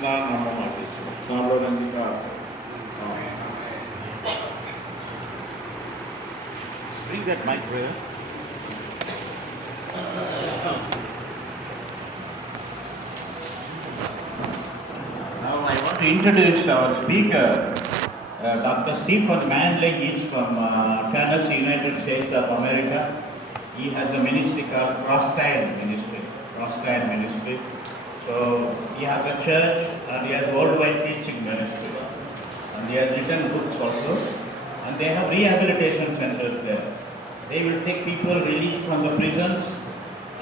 Bring that mic, brother. Now I want to introduce our speaker, Dr. Stephen Manley. He is from Tennessee, United States of America. He has a ministry called Crossstyle Ministry. So he has a church and he has worldwide teaching ministry. And they have written books also. And they have rehabilitation centers there. They will take people released from the prisons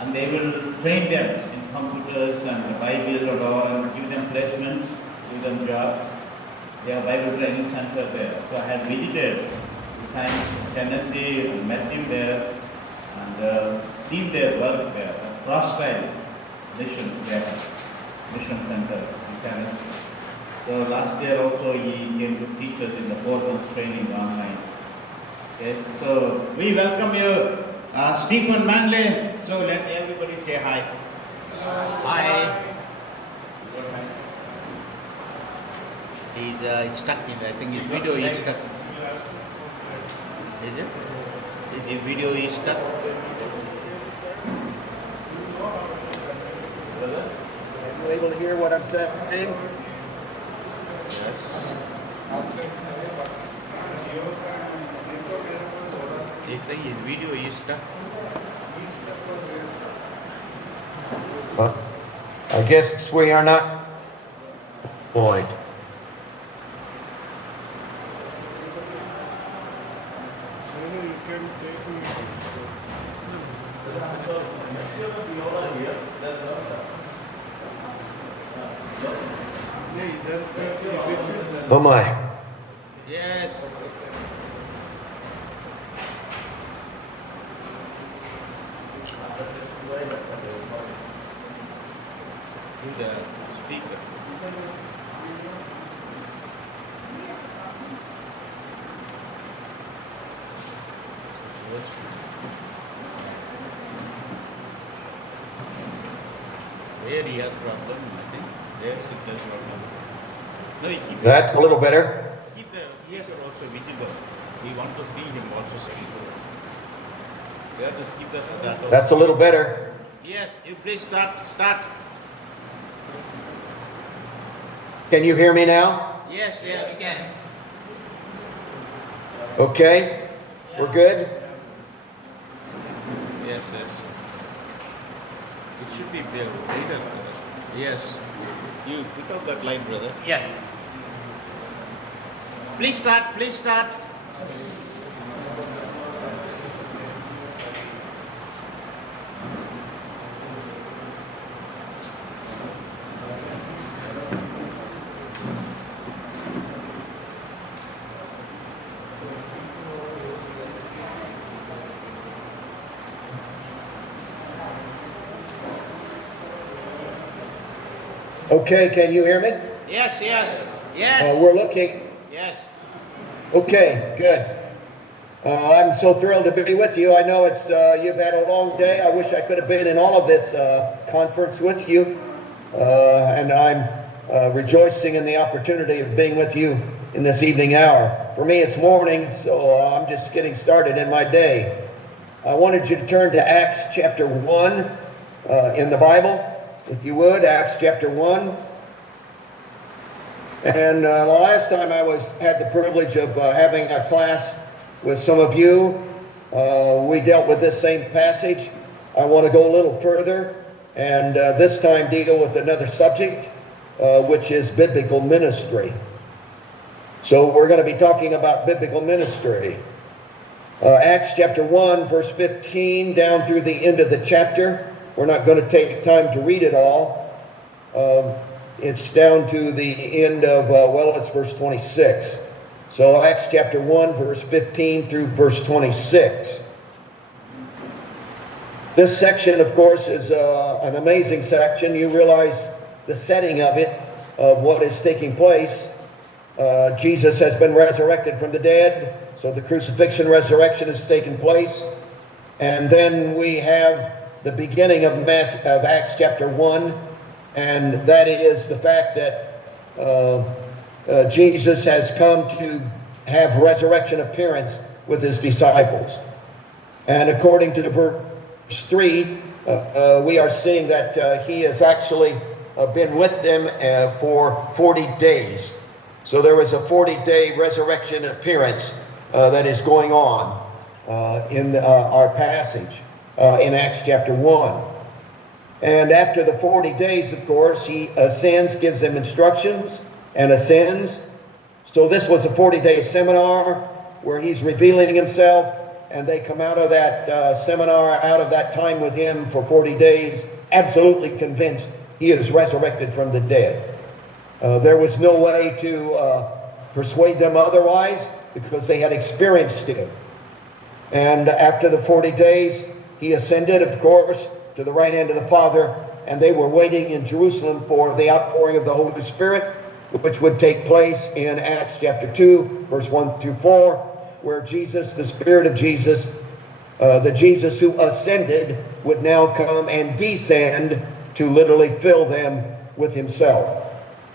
and they will train them in computers and the Bible and all, and give them placements, give them jobs. They have Bible training center there. So I had visited Tennessee and met him there and seen their work there at Crossstyle Mission Center in Tennessee. So last year also he came to teach us in the 4 months training online. Okay, so we welcome you, Stephen Manley. So let everybody say hi. Hi. He's stuck in, I think his video is stuck. Is it? Is his video is stuck? Are you able to hear what I'm saying? Yes. He's saying his video is stuck. Well, I guess we are not employed. Oh my. Yes. To the speaker. There he has problem, I think. There's signal problem. No, he keep That's a little better. keep the ears also visible. We want to see him also speak. You have to keep that also. That's a little better. Yes, you please start. Can you hear me now? Yes, you can. Okay. We're good? Yes. It should be brighter, brother. Yes. You put up that light, brother. Yeah. Please start. Okay, can you hear me? Yes. We're looking. Yes. Okay, good. I'm so thrilled to be with you. I know it's you've had a long day. I wish I could have been in all of this conference with you. And I'm rejoicing in the opportunity of being with you in this evening hour. For me, it's morning, so I'm just getting started in my day. I wanted you to turn to Acts chapter 1 in the Bible, if you would, Acts chapter 1. And the last time I had the privilege of having a class with some of you, we dealt with this same passage. I want to go a little further and this time deal with another subject, which is biblical ministry. So we're going to be talking about biblical ministry. Acts chapter 1, verse 15, down through the end of the chapter. We're not going to take time to read it all. It's down to the end of, it's verse 26. So Acts chapter 1, verse 15 through verse 26. This section, of course, is an amazing section. You realize the setting of it, of what is taking place. Jesus has been resurrected from the dead, so the crucifixion resurrection has taken place. And then we have the beginning of Acts chapter 1, and that is the fact that Jesus has come to have resurrection appearance with his disciples. And according to the verse 3, we are seeing that he has actually been with them for 40 days. So there was a 40-day resurrection appearance that is going on in our passage in Acts chapter 1. And after the 40 days, of course, he ascends, gives them instructions, and ascends. So this was a 40-day seminar where he's revealing himself, and they come out of that seminar, out of that time with him for 40 days, absolutely convinced he is resurrected from the dead. There was no way to persuade them otherwise, because they had experienced it. And after the 40 days, he ascended, of course, to the right hand of the Father, and they were waiting in Jerusalem for the outpouring of the Holy Spirit, which would take place in Acts chapter 2, verse 1 through 4, where Jesus, the Spirit of Jesus, the Jesus who ascended, would now come and descend to literally fill them with himself.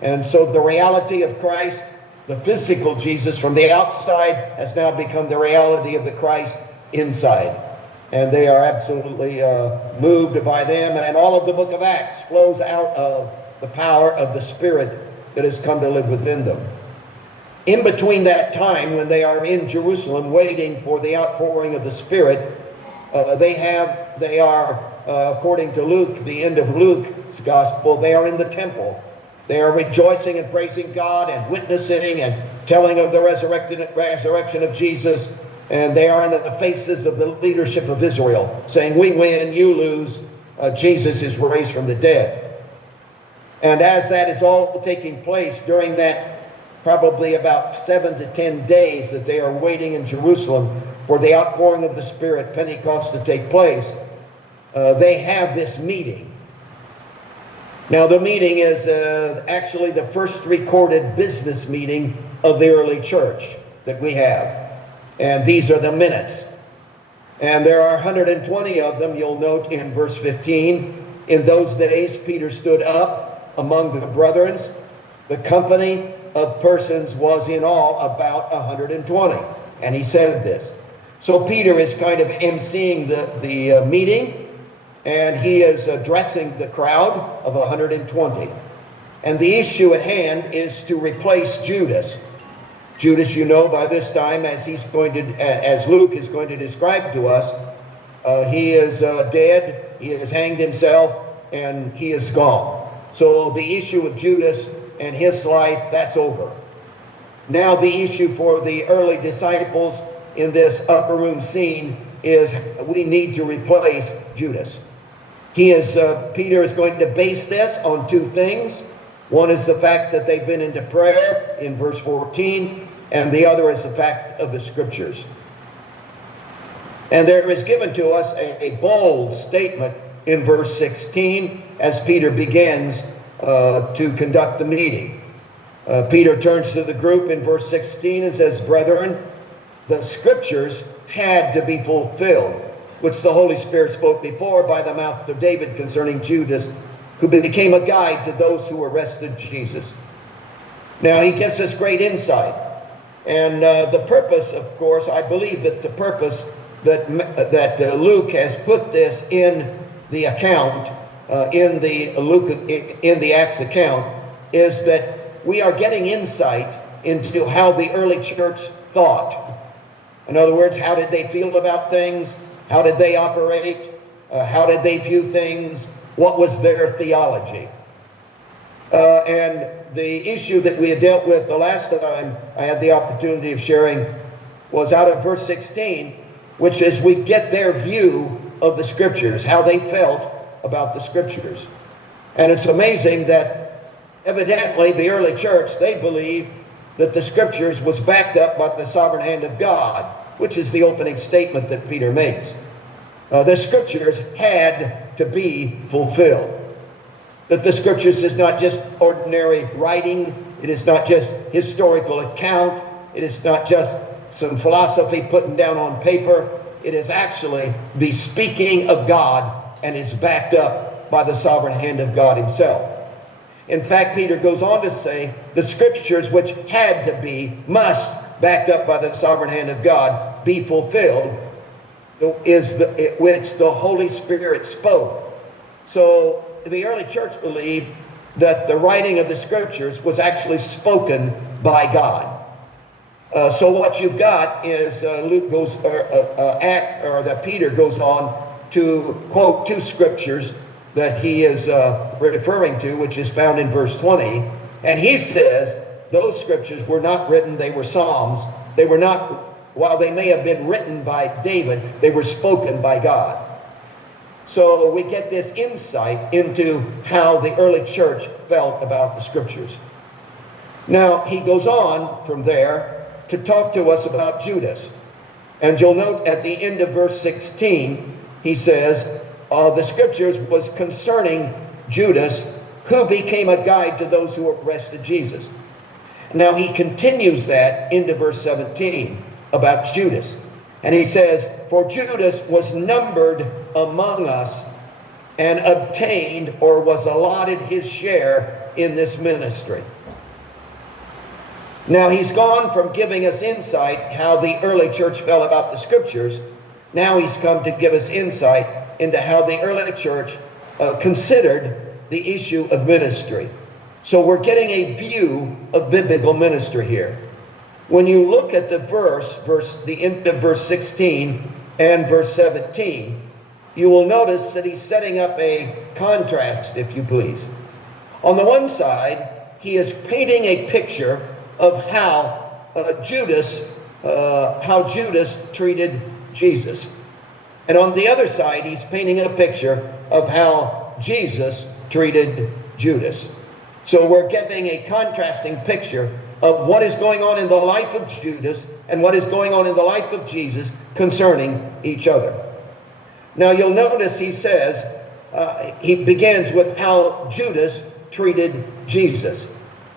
And so the reality of Christ, the physical Jesus from the outside, has now become the reality of the Christ inside. And they are absolutely moved by them. And all of the book of Acts flows out of the power of the Spirit that has come to live within them. In between that time, when they are in Jerusalem waiting for the outpouring of the Spirit, they are, according to Luke, the end of Luke's gospel, they are in the temple. They are rejoicing and praising God and witnessing and telling of the resurrection of Jesus. And they are in the faces of the leadership of Israel, saying, we win, you lose, Jesus is raised from the dead. And as that is all taking place during that probably about 7 to 10 days that they are waiting in Jerusalem for the outpouring of the Spirit, Pentecost, to take place, they have this meeting. Now, the meeting is actually the first recorded business meeting of the early church that we have. And these are the minutes. And there are 120 of them, you'll note in verse 15. In those days, Peter stood up among the brethren. The company of persons was in all about 120. And he said this. So Peter is kind of emceeing the meeting, and he is addressing the crowd of 120. And the issue at hand is to replace Judas. Judas, you know, by this time, as Luke is going to describe to us, he is dead, he has hanged himself, and he is gone. So the issue of Judas and his life, that's over. Now the issue for the early disciples in this upper room scene is we need to replace Judas. Peter is going to base this on two things. One is the fact that they've been into prayer in verse 14, and the other is the fact of the Scriptures. And there is given to us a bold statement in verse 16 as Peter begins to conduct the meeting. Peter turns to the group in verse 16 and says, brethren, the Scriptures had to be fulfilled, which the Holy Spirit spoke before by the mouth of David concerning Judas, who became a guide to those who arrested Jesus. Now, he gives us great insight. And the purpose, of course, I believe that the purpose that Luke has put this in the account, in the Acts account, is that we are getting insight into how the early church thought. In other words, how did they feel about things? How did they operate? How did they view things? What was their theology? And the issue that we had dealt with the last time I had the opportunity of sharing was out of verse 16, which is we get their view of the Scriptures, how they felt about the Scriptures. And it's amazing that evidently the early church, they believed that the Scriptures was backed up by the sovereign hand of God, which is the opening statement that Peter makes. The Scriptures had to be fulfilled. That the Scriptures is not just ordinary writing. It is not just historical account. It is not just some philosophy put down on paper. It is actually the speaking of God and is backed up by the sovereign hand of God himself. In fact, Peter goes on to say the scriptures, which had to be, must, backed up by the sovereign hand of God, be fulfilled, which the Holy Spirit spoke. So the early church believed that the writing of the scriptures was actually spoken by God. So what you've got is that Peter goes on to quote two scriptures that he is referring to, which is found in verse 20. And he says those scriptures were not written, they were Psalms. They were not, while they may have been written by David, they were spoken by God. So we get this insight into how the early church felt about the scriptures. Now, he goes on from there to talk to us about Judas. And you'll note at the end of verse 16, he says, the scriptures was concerning Judas, who became a guide to those who arrested Jesus. Now he continues that into verse 17 about Judas. And he says, for Judas was numbered among us and obtained or was allotted his share in this ministry. Now he's gone from giving us insight how the early church felt about the scriptures. Now he's come to give us insight into how the early church considered the issue of ministry. So we're getting a view of biblical ministry here. When you look at the the end of verse 16 and verse 17, you will notice that he's setting up a contrast, if you please. On the one side, he is painting a picture of how Judas treated Jesus. And on the other side, he's painting a picture of how Jesus treated Judas. So we're getting a contrasting picture of what is going on in the life of Judas and what is going on in the life of Jesus concerning each other. Now you'll notice he says, he begins with how Judas treated Jesus.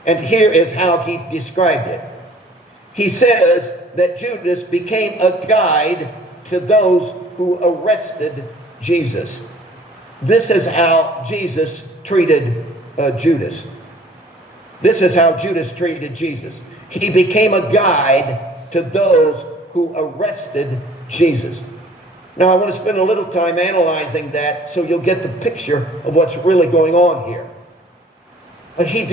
And here is how he described it. He says that Judas became a guide to those who arrested Jesus. This is how Jesus treated Judas. This is how Judas treated Jesus. He became a guide to those who arrested Jesus. Now I want to spend a little time analyzing that so you'll get the picture of what's really going on here. He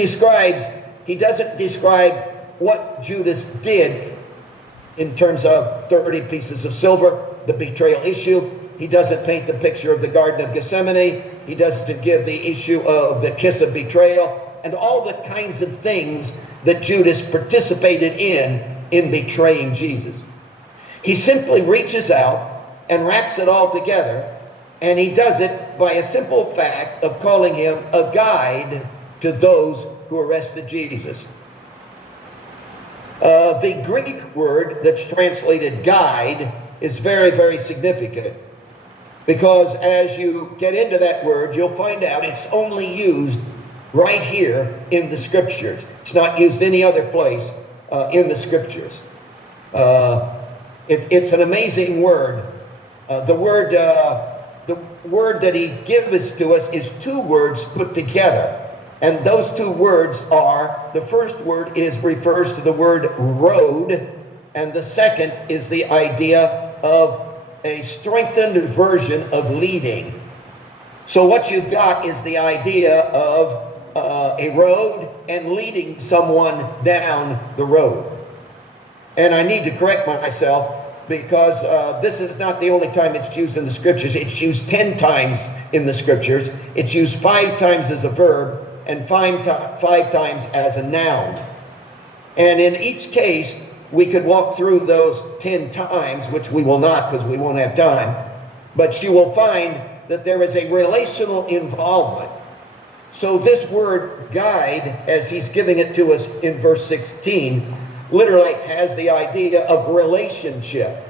doesn't describe what Judas did in terms of 30 pieces of silver, the betrayal issue. He doesn't paint the picture of the Garden of Gethsemane. He doesn't give the issue of the kiss of betrayal and all the kinds of things that Judas participated in betraying Jesus. He simply reaches out and wraps it all together, and he does it by a simple fact of calling him a guide to those who arrested Jesus. The Greek word that's translated guide is very, very significant, because as you get into that word, you'll find out it's only used right here in the scriptures. It's not used any other place in the scriptures. It's an amazing word. The word that he gives to us is two words put together. And those two words are, the first word refers to the word road, and the second is the idea of a strengthened version of leading. So what you've got is the idea of a road and leading someone down the road. And I need to correct myself, because this is not the only time it's used in the scriptures. It's used 10 times in the scriptures. It's used 5 times as a verb and 5 times as a noun. And in each case, we could walk through those 10 times, which we will not because we won't have time. But you will find that there is a relational involvement. So this word guide, as he's giving it to us in verse 16, literally has the idea of relationship.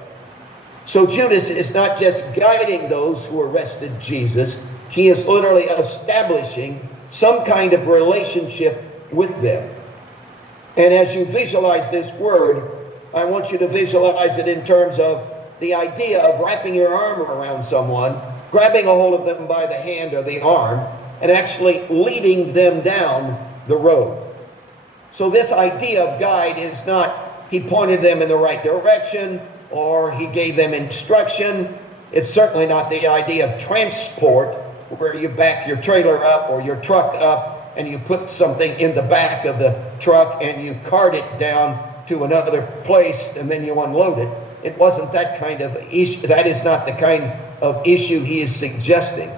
So Judas is not just guiding those who arrested Jesus, he is literally establishing some kind of relationship with them. And as you visualize this word, I want you to visualize it in terms of the idea of wrapping your arm around someone, grabbing a hold of them by the hand or the arm, and actually leading them down the road. So this idea of guide is not he pointed them in the right direction or he gave them instruction. It's certainly not the idea of transport, where you back your trailer up or your truck up and you put something in the back of the truck and you cart it down to another place and then you unload it. It wasn't that kind of issue. That is not the kind of issue he is suggesting.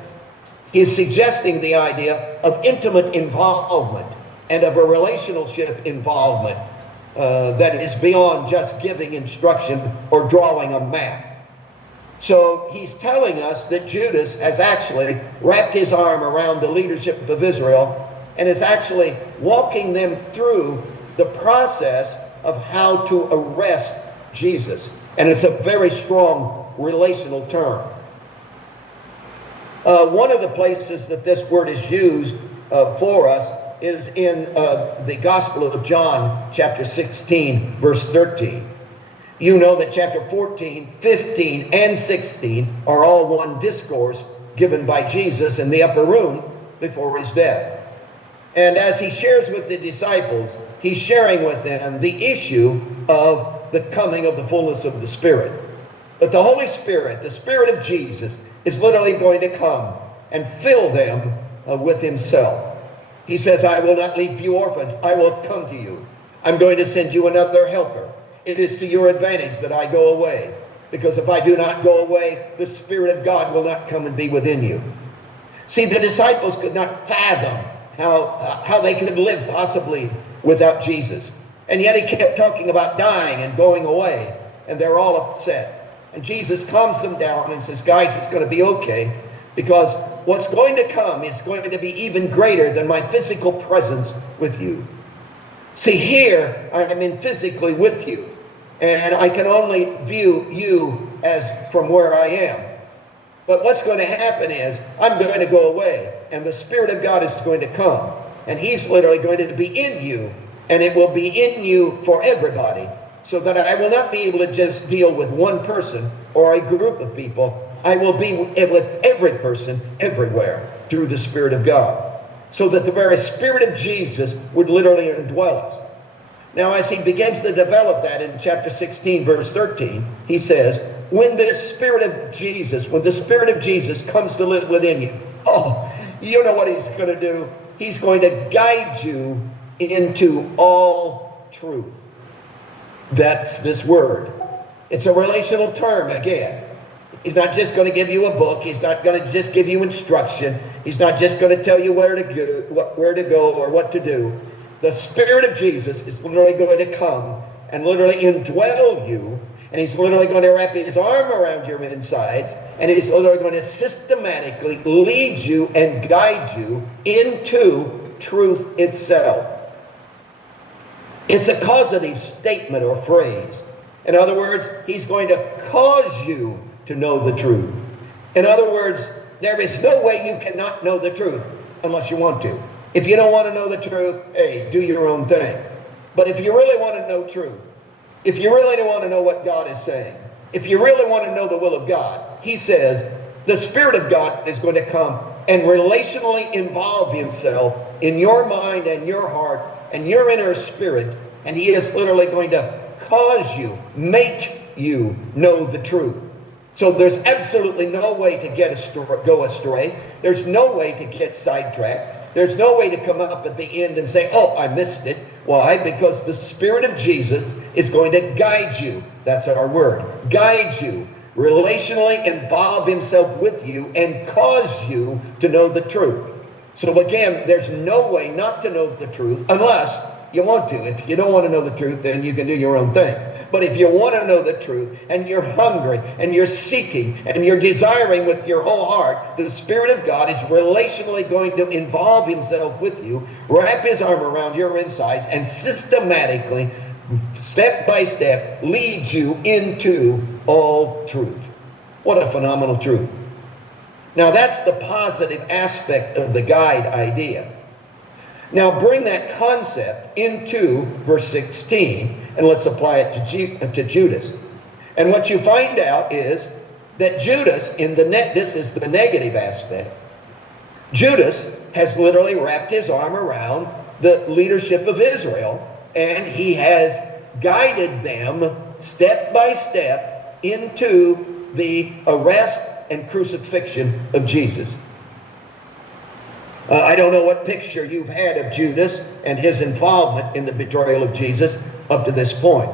He is suggesting the idea of intimate involvement and of a relationship involvement that is beyond just giving instruction or drawing a map. So he's telling us that Judas has actually wrapped his arm around the leadership of Israel and is actually walking them through the process of how to arrest Jesus. And it's a very strong relational term. One of the places that this word is used for us is in the Gospel of John, chapter 16, verse 13. You know that chapter 14, 15, and 16 are all one discourse given by Jesus in the upper room before his death. And as he shares with the disciples, he's sharing with them the issue of the coming of the fullness of the Spirit. But the Holy Spirit, the Spirit of Jesus, is literally going to come and fill them with himself. He says, I will not leave you orphans. I will come to you. I'm going to send you another helper. It is to your advantage that I go away, because if I do not go away, the Spirit of God will not come and be within you. See, the disciples could not fathom how they could live possibly without Jesus. And yet he kept talking about dying and going away, and they're all upset. And Jesus calms them down and says, guys, it's going to be okay, because what's going to come is going to be even greater than my physical presence with you. See, here I am in physically with you, and I can only view you as from where I am. But what's going to happen is I'm going to go away, and the Spirit of God is going to come, and he's literally going to be in you, and it will be in you for everybody, so that I will not be able to just deal with one person or a group of people. I will be with every person everywhere through the Spirit of God, so that the very Spirit of Jesus would literally indwell us. Now, as he begins to develop that in chapter 16, verse 13, he says, when the Spirit of Jesus comes to live within you, you know what he's going to do? He's going to guide you into all truth. That's this word. It's a relational term again. He's not just going to give you a book. He's not going to just give you instruction. He's not just going to tell you where to go or what to do. The Spirit of Jesus is literally going to come and literally indwell you, and he's literally going to wrap his arm around your insides, and he's literally going to systematically lead you and guide you into truth itself. It's a causative statement or phrase. In other words, he's going to cause you to know the truth. In other words, there is no way you cannot know the truth unless you want to. If you don't want to know the truth, hey, do your own thing. But if you really want to know truth, if you really want to know what God is saying, if you really want to know the will of God, he says the Spirit of God is going to come and relationally involve himself in your mind and your heart and your inner spirit, and he is literally going to cause you, make you know the truth. So there's absolutely no way to go astray. There's no way to get sidetracked. There's no way to come up at the end and say, oh, I missed it. Why? Because the Spirit of Jesus is going to guide you. That's our word. Guide you. Relationally involve himself with you and cause you to know the truth. So again, there's no way not to know the truth unless you want to. If you don't want to know the truth, then you can do your own thing. But if you want to know the truth, and you're hungry, and you're seeking, and you're desiring with your whole heart, the Spirit of God is relationally going to involve himself with you, wrap his arm around your insides, and systematically, step by step, lead you into all truth. What a phenomenal truth. Now that's the positive aspect of the guide idea. Now bring that concept into verse 16, and let's apply it to Judas. And what you find out is that Judas, this is the negative aspect. Judas has literally wrapped his arm around the leadership of Israel, and he has guided them step by step into the arrest and crucifixion of Jesus. I don't know what picture you've had of Judas and his involvement in the betrayal of Jesus up to this point.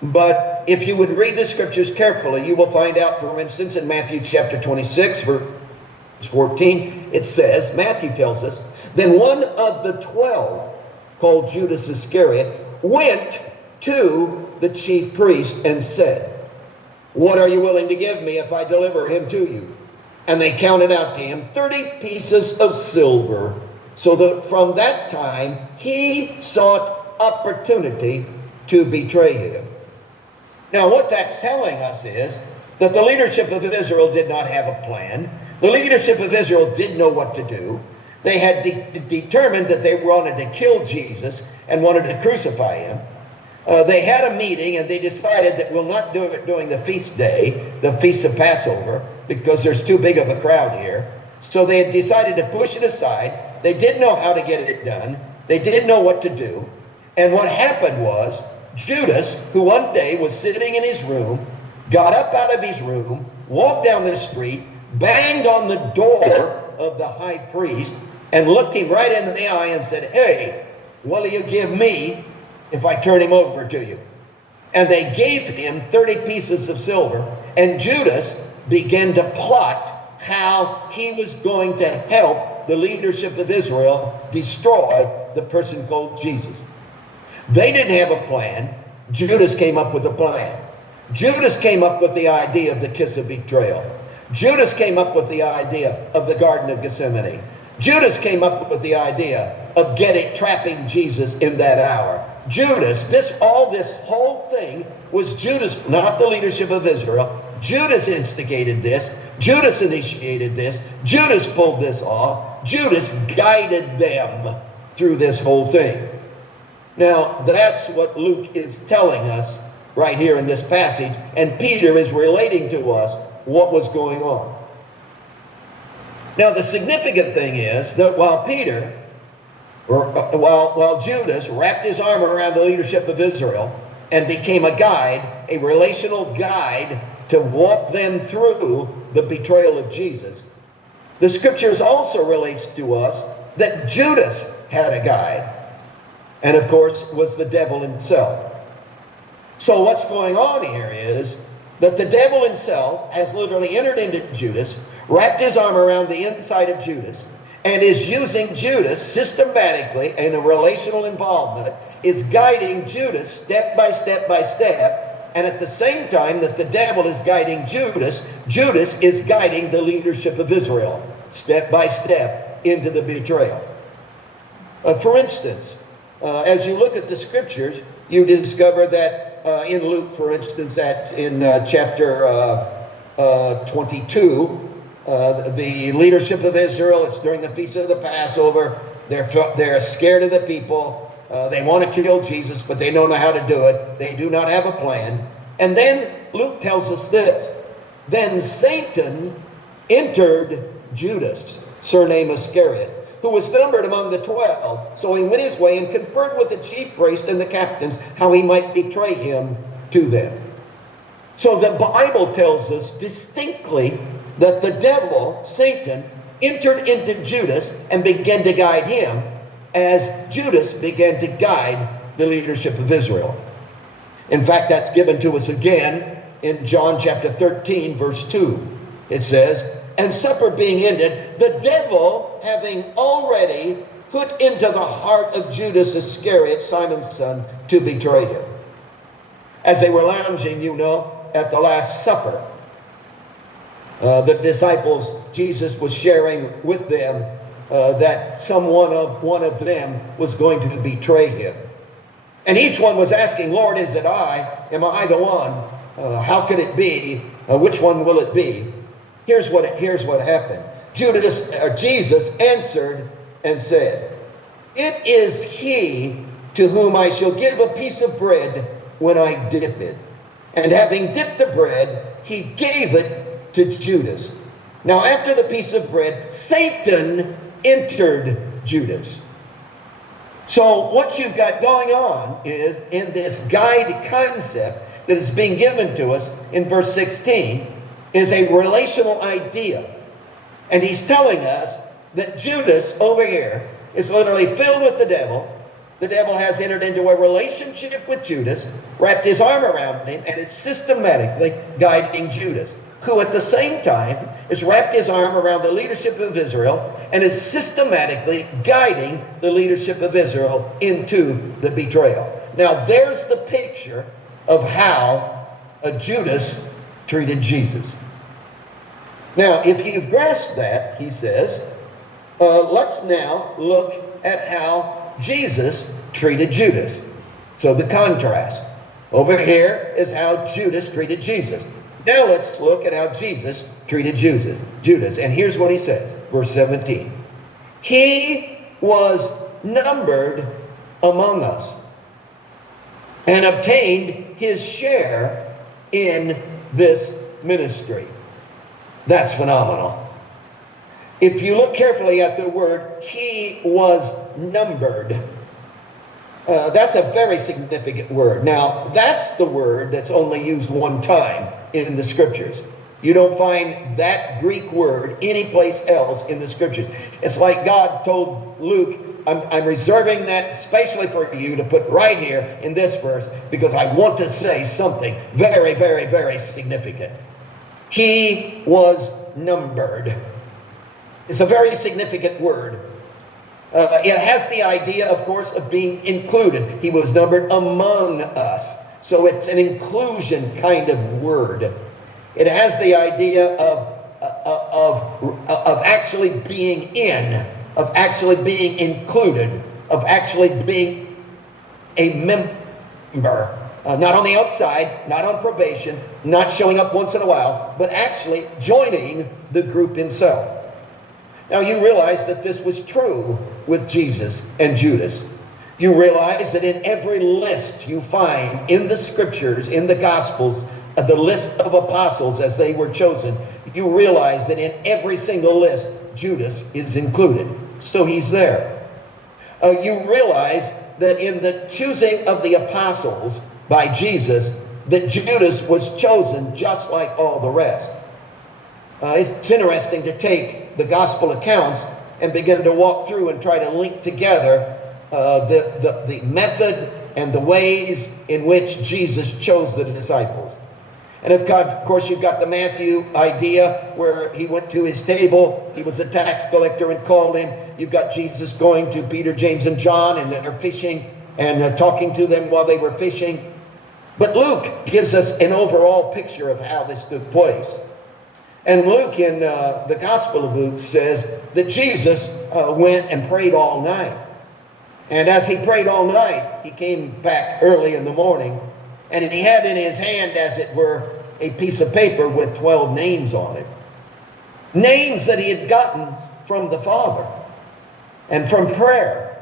But if you would read the scriptures carefully, you will find out, for instance, in Matthew chapter 26, verse 14, it says, Matthew tells us, then one of the 12, called Judas Iscariot, went to the chief priest and said, what are you willing to give me if I deliver him to you? And they counted out to him 30 pieces of silver. So that from that time, he sought opportunity to betray him. Now, what that's telling us is that the leadership of Israel did not have a plan. The leadership of Israel didn't know what to do. They had determined that they wanted to kill Jesus and wanted to crucify him. They had a meeting and they decided that we'll not do it during the feast day, the feast of Passover, because there's too big of a crowd here. So they had decided to push it aside. They didn't know how to get it done. They didn't know what to do. And what happened was Judas, who one day was sitting in his room, got up out of his room, walked down the street, banged on the door of the high priest, and looked him right in the eye and said, hey, what will you give me if I turn him over to you? And they gave him 30 pieces of silver, and Judas began to plot how he was going to help the leadership of Israel destroy the person called Jesus. They didn't have a plan. Judas came up with a plan. Judas came up with the idea of the kiss of betrayal. Judas came up with the idea of the Garden of Gethsemane. Judas came up with the idea of trapping Jesus in that hour. Judas, this whole thing was Judas, not the leadership of Israel. Judas instigated this. Judas initiated this. Judas pulled this off. Judas guided them through this whole thing. Now, that's what Luke is telling us right here in this passage, and Peter is relating to us what was going on. Now, the significant thing is that while Judas wrapped his arm around the leadership of Israel and became a guide, a relational guide to walk them through the betrayal of Jesus, the scriptures also relates to us that Judas had a guide, and of course was the devil himself. So what's going on here is that the devil himself has literally entered into Judas, wrapped his arm around the inside of Judas, and is using Judas systematically in a relational involvement, is guiding Judas step by step by step, and at the same time that the devil is guiding Judas, Judas is guiding the leadership of Israel step by step into the betrayal. For instance, as you look at the scriptures, you discover that in Luke, for instance, in chapter 22, the leadership of Israel, it's during the feast of the Passover, they're scared of the people. They want to kill Jesus, but they don't know how to do it. They do not have a plan. And then Luke tells us this. Then Satan entered Judas, surnamed Iscariot, who was numbered among the 12. So he went his way and conferred with the chief priest and the captains how he might betray him to them. So the Bible tells us distinctly that the devil, Satan, entered into Judas and began to guide him as Judas began to guide the leadership of Israel. In fact, that's given to us again in John chapter 13, verse 2. It says, and supper being ended, the devil having already put into the heart of Judas Iscariot, Simon's son, to betray him. As they were lounging, at the Last Supper, the disciples, Jesus was sharing with them that one of them was going to betray him. And each one was asking, Lord, is it I? Am I the one? How could it be? Which one will it be? Here's what happened. Jesus answered and said, it is he to whom I shall give a piece of bread when I dip it. And having dipped the bread, he gave it to Judas. Now after the piece of bread, Satan entered Judas. So what you've got going on is, in this guide concept that is being given to us in verse 16, is a relational idea. And he's telling us that Judas over here is literally filled with the devil. The devil has entered into a relationship with Judas, wrapped his arm around him, and is systematically guiding Judas, who at the same time has wrapped his arm around the leadership of Israel and is systematically guiding the leadership of Israel into the betrayal. Now there's the picture of how Judas treated Jesus. Now, if you've grasped that, he says, let's now look at how Jesus treated Judas. So the contrast. Over here is how Judas treated Jesus. Now let's look at how Jesus treated Judas. And here's what he says, verse 17. He was numbered among us and obtained his share in this ministry. That's phenomenal. If you look carefully at the word, he was numbered. That's a very significant word. Now, that's the word that's only used one time in the scriptures. You don't find that Greek word anyplace else in the scriptures. It's like God told Luke, I'm reserving that especially for you to put right here in this verse because I want to say something very, very, very significant. He was numbered. It's a very significant word. It has the idea, of course, of being included. He was numbered among us. So it's an inclusion kind of word. It has the idea of actually being in, of actually being included, of actually being a member. Not on the outside, not on probation, not showing up once in a while, but actually joining the group himself. Now you realize that this was true with Jesus and Judas. You realize that in every list you find in the scriptures, in the gospels, the list of apostles as they were chosen, you realize that in every single list, Judas is included. So he's there. You realize that in the choosing of the apostles by Jesus, that Judas was chosen just like all the rest. It's interesting to take the gospel accounts and begin to walk through and try to link together the method and the ways in which Jesus chose the disciples. And of course, you've got the Matthew idea where he went to his table. He was a tax collector and called him. You've got Jesus going to Peter, James, and John, and they're fishing and talking to them while they were fishing. But Luke gives us an overall picture of how this took place. And Luke, in the Gospel of Luke, says that Jesus went and prayed all night. And as he prayed all night, he came back early in the morning, and he had in his hand, as it were, a piece of paper with 12 names on it. Names that he had gotten from the Father and from prayer.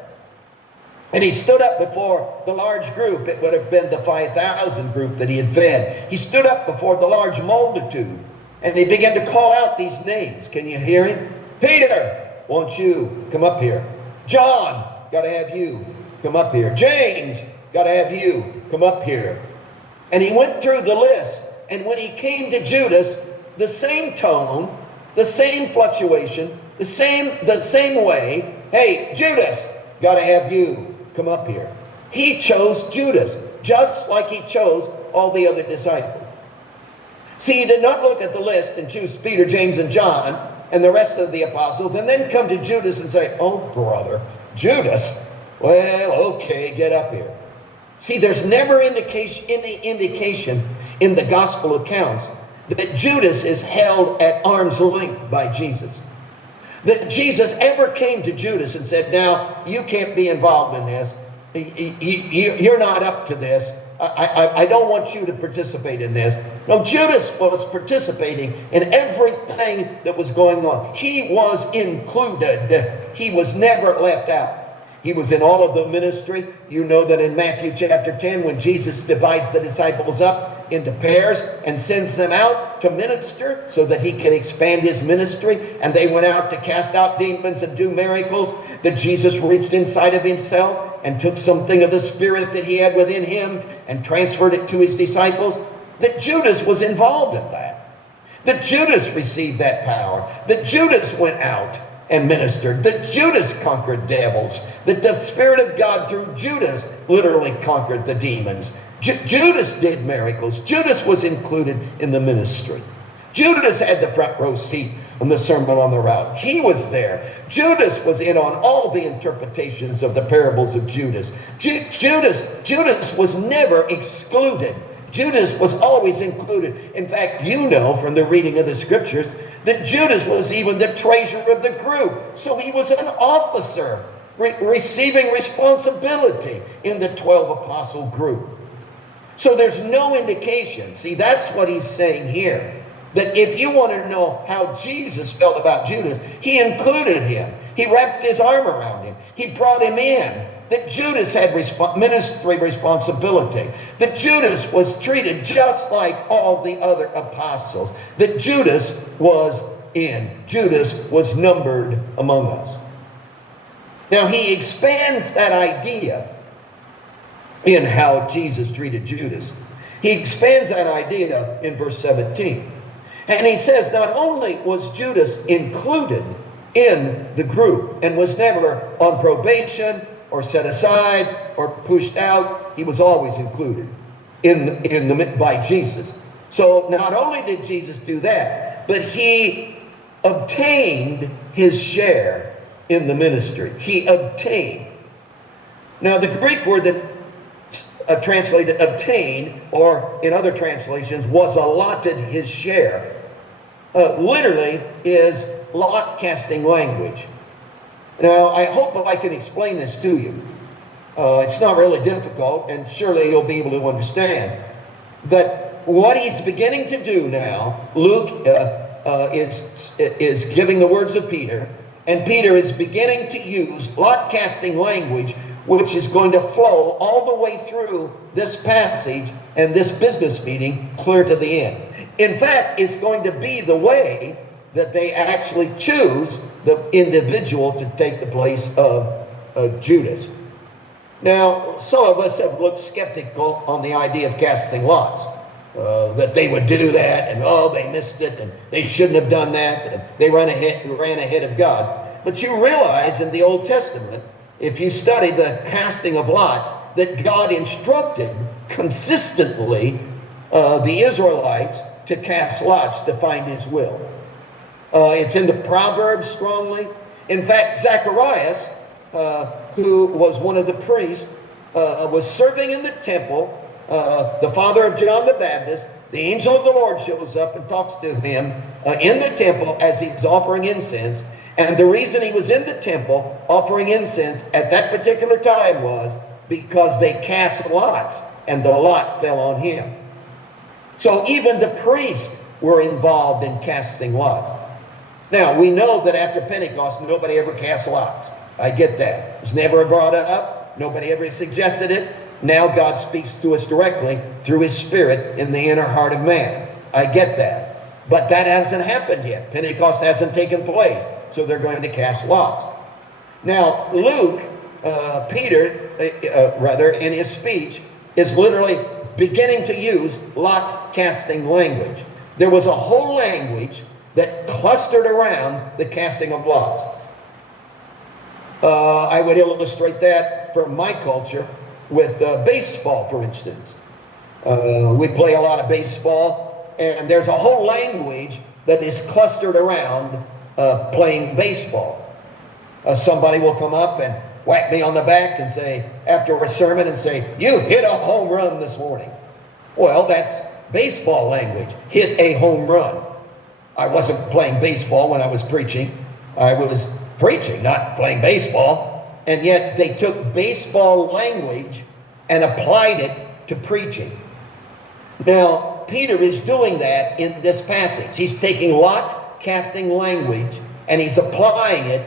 And he stood up before the large group. It would have been the 5,000 group that he had fed. He stood up before the large multitude, and he began to call out these names. Can you hear him? Peter, won't you come up here? John, got to have you come up here. James, got to have you come up here. And he went through the list, and when he came to Judas, the same tone, the same fluctuation, the same way. Hey, Judas, got to have you come up here. He chose Judas, just like he chose all the other disciples. See, he did not look at the list and choose Peter, James, and John and the rest of the apostles, and then come to Judas and say, oh, brother, Judas, well, okay, get up here. See, there's never any indication in the gospel accounts that Judas is held at arm's length by Jesus. That Jesus ever came to Judas and said, now, you can't be involved in this. You're not up to this. I don't want you to participate in this. No, Judas was participating in everything that was going on. He was included. He was never left out. He was in all of the ministry. You know that in Matthew chapter 10, when Jesus divides the disciples up into pairs and sends them out to minister so that he can expand his ministry, and they went out to cast out demons and do miracles, that Jesus reached inside of himself and took something of the Spirit that he had within him and transferred it to his disciples, that Judas was involved in that. That Judas received that power. That Judas went out and ministered. That Judas conquered devils. That the Spirit of God through Judas literally conquered the demons. Judas did miracles. Judas was included in the ministry. Judas had the front row seat on the Sermon on the Mount. He was there. Judas was in on all the interpretations of the parables of Judas. Judas was never excluded. Judas was always included. In fact, you know from the reading of the scriptures that Judas was even the treasurer of the group. So he was an officer receiving responsibility in the 12 apostle group. So there's no indication. See, that's what he's saying here. That if you want to know how Jesus felt about Judas, he included him. He wrapped his arm around him. He brought him in. That Judas had ministry responsibility. That Judas was treated just like all the other apostles. That Judas was in. Judas was numbered among us. Now he expands that idea in how Jesus treated Judas. He expands that idea in verse 17. And he says not only was Judas included in the group and was never on probation or set aside or pushed out, he was always included by Jesus. So not only did Jesus do that, but he obtained his share in the ministry. He obtained. Now the Greek word that translated obtain, or in other translations was allotted his share, literally is lot casting language. Now, I hope I can explain this to you. It's not really difficult, and surely you'll be able to understand that what he's beginning to do now, Luke is giving the words of Peter, and Peter is beginning to use lot casting language, which is going to flow all the way through this passage and this business meeting clear to the end. In fact, it's going to be the way that they actually choose the individual to take the place of Judas. Now, some of us have looked skeptical on the idea of casting lots, that they would do that, and they missed it, and they shouldn't have done that, and they ran ahead of God. But you realize in the Old Testament, if you study the casting of lots, that God instructed consistently the Israelites to cast lots to find his will. It's in the Proverbs strongly. In fact, Zacharias, who was one of the priests, was serving in the temple. The father of John the Baptist, the angel of the Lord shows up and talks to him in the temple as he's offering incense. And the reason he was in the temple offering incense at that particular time was because they cast lots, and the lot fell on him. So even the priests were involved in casting lots. Now, we know that after Pentecost, nobody ever cast lots. I get that. It was never brought up. Nobody ever suggested it. Now God speaks to us directly through his Spirit in the inner heart of man. I get that. But that hasn't happened yet. Pentecost hasn't taken place. So they're going to cast lots. Now, Luke, Peter, in his speech, is literally beginning to use lot casting language. There was a whole language that clustered around the casting of lots. I would illustrate that from my culture with baseball, for instance. We play a lot of baseball, and there's a whole language that is clustered around playing baseball. Somebody will come up and whack me on the back and say, after a sermon, and say, "You hit a home run this morning." Well, that's baseball language. Hit a home run. I wasn't playing baseball when I was preaching. I was preaching, not playing baseball. And yet they took baseball language and applied it to preaching. Now, Peter is doing that in this passage. He's taking lot casting language and he's applying it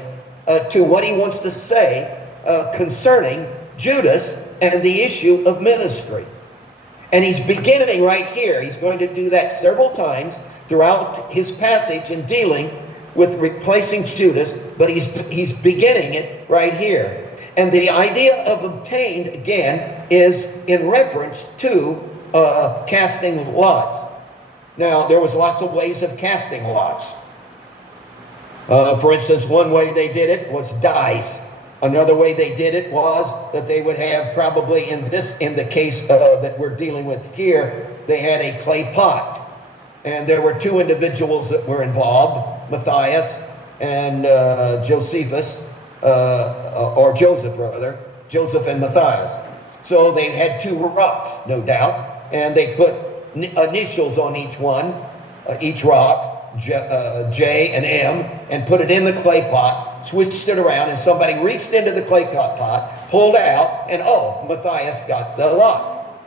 to what he wants to say concerning Judas and the issue of ministry. And he's beginning right here. He's going to do that several times throughout his passage in dealing with replacing Judas, but he's beginning it right here. And the idea of obtained, again, is in reference to casting lots. Now, there was lots of ways of casting lots. For instance, one way they did it was dice. Another way they did it was that they would have, probably in the case that we're dealing with here, they had a clay pot. And there were two individuals that were involved, Matthias and Josephus, or Joseph rather, Joseph and Matthias. So they had two rocks, no doubt, and they put initials on each one, each rock, J and M, and put it in the clay pot, switched it around, and somebody reached into the clay pot, pulled out, and oh, Matthias got the lot.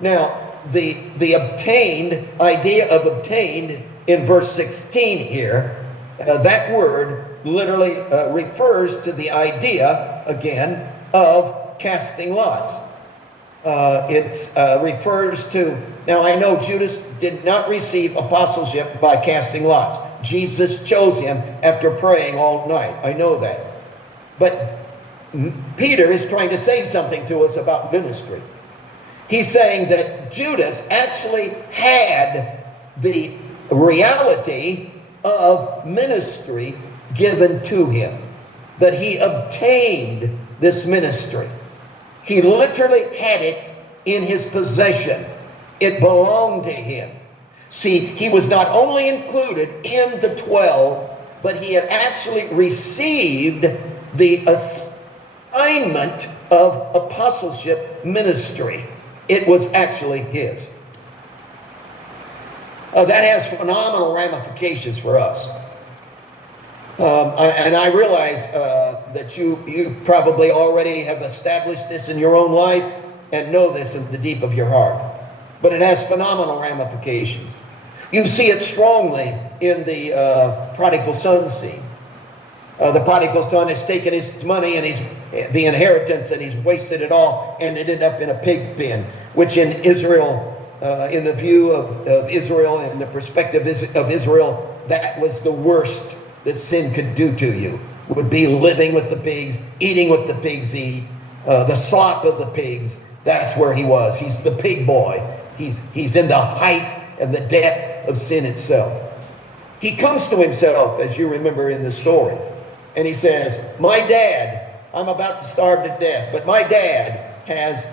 Now, the obtained, idea of obtained in verse 16 here, that word literally refers to the idea, again, of casting lots. It refers to, now I know Judas did not receive apostleship by casting lots. Jesus chose him after praying all night. I know that. But Peter is trying to say something to us about ministry. He's saying that Judas actually had the reality of ministry given to him, that he obtained this ministry. He literally had it in his possession. It belonged to him. See, he was not only included in the 12, but he had actually received the assignment of apostleship ministry. It was actually his. That has phenomenal ramifications for us. And I realize that you probably already have established this in your own life and know this in the deep of your heart. But it has phenomenal ramifications. You see it strongly in the prodigal son scene. The prodigal son has taken his money and the inheritance, and he's wasted it all and ended up in a pig pen, which in Israel, in the view of Israel and the perspective of Israel, that was the worst that sin could do to you, would be living with the pigs, eating what the pigs eat, the slop of the pigs. That's where he was. He's the pig boy. He's in the height and the depth of sin itself. He comes to himself, as you remember in the story, and he says, my dad, I'm about to starve to death, but my dad has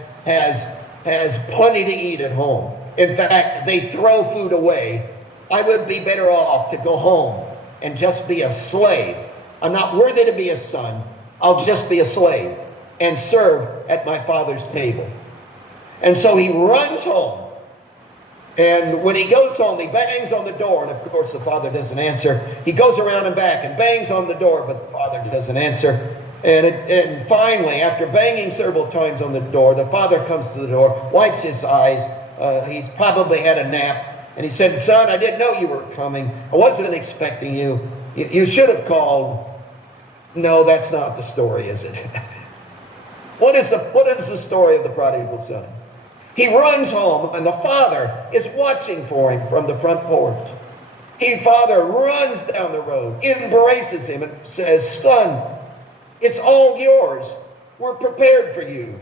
plenty to eat at home. In fact, they throw food away. I would be better off to go home and just be a slave. I'm not worthy to be a son. I'll just be a slave and serve at my father's table. And so he runs home. And when he goes home, he bangs on the door. And of course, the father doesn't answer. He goes around and back and bangs on the door, but the father doesn't answer. And finally, after banging several times on the door, the father comes to the door, wipes his eyes. He's probably had a nap. And he said, son, I didn't know you were coming. I wasn't expecting you. You should have called. No, that's not the story, is it? What is the story of the prodigal son? He runs home, and the father is watching for him from the front porch. Father runs down the road, embraces him, and says, son, it's all yours. We're prepared for you.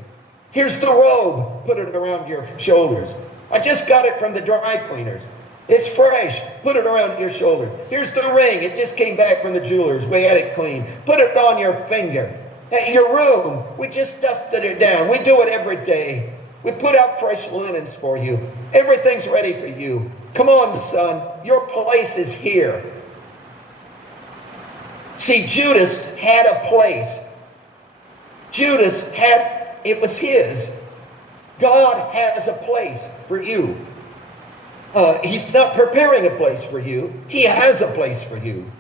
Here's the robe. Put it around your shoulders. I just got it from the dry cleaners. It's fresh. Put it around your shoulder. Here's the ring. It just came back from the jeweler's. We had it cleaned. Put it on your finger. Hey, your room, we just dusted it down. We do it every day. We put out fresh linens for you. Everything's ready for you. Come on, son. Your place is here. See, Judas had a place. It was his. God has a place for you. He's not preparing a place for you. He has a place for you.